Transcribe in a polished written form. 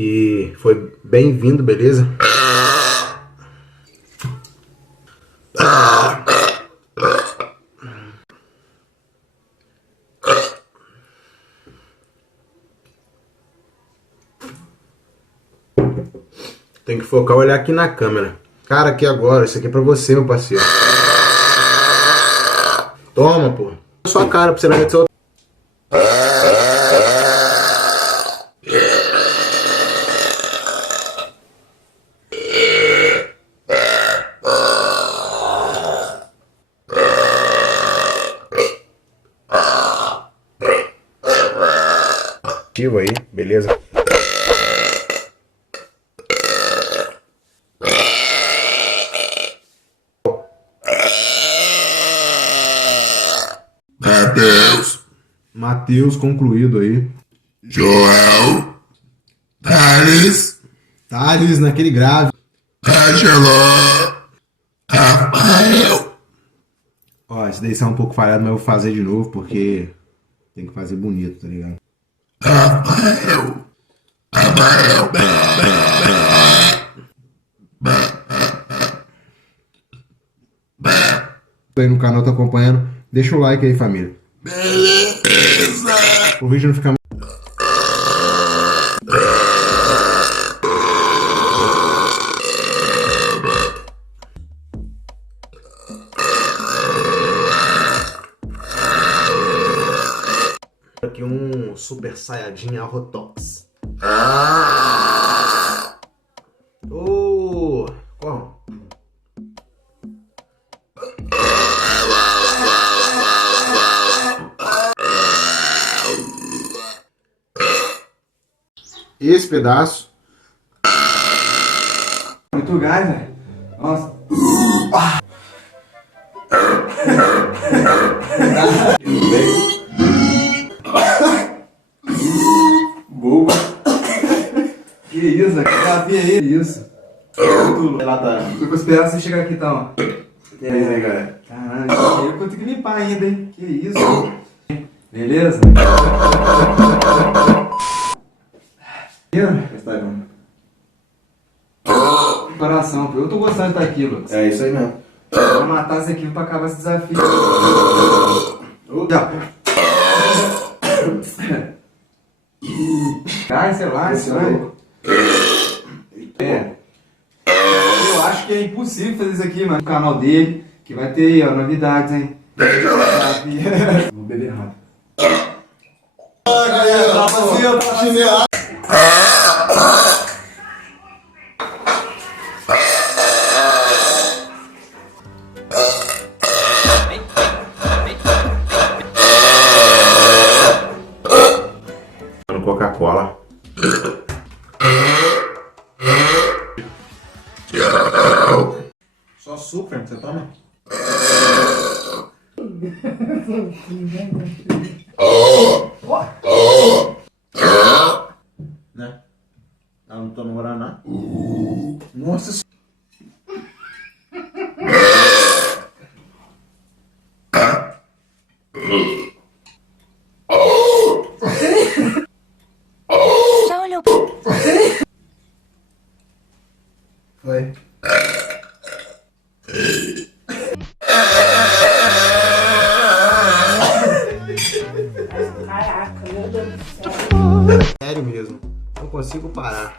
E foi bem-vindo, beleza? Tem que focar e olhar aqui na câmera. Cara, aqui agora, isso aqui é pra você, meu parceiro. Toma, pô. Sua cara pra você não ver seu... aí, beleza? Matheus concluído aí. Joel, Thales naquele grave. Angela, Rafael. Ó, esse daí saiu um pouco falhado, mas eu vou fazer de novo porque tem que fazer bonito, tá ligado? Rafael. Aí no canal, tá acompanhando. Deixa o like aí, família. Beleza. O vídeo não fica... Aqui um Super Saiyajin Arrotox. Ô, corre. Esse pedaço. Muito gás, velho. Nossa. Boa. Que isso, capinha aí. Isso. Tô esperando você chegar aqui, então. Beleza aí, galera. Caralho, eu vou ter que limpar ainda, hein. Que isso. Beleza? Coração, pô. Eu tô gostando de estar aqui, Lucas. É isso aí mesmo. Vou matar esse aqui pra acabar esse desafio. Cai, sei lá, isso vai. Eu acho que é impossível fazer isso aqui, mano. No canal dele, que vai ter aí, ó, novidades, hein. Vou beber rápido. Coca-Cola. Só açúcar, você toma? Né? Ela não toma Guaraná. Nossa. Já olhou? Foi. Caraca, meu Deus do céu. Sério mesmo. Não consigo parar.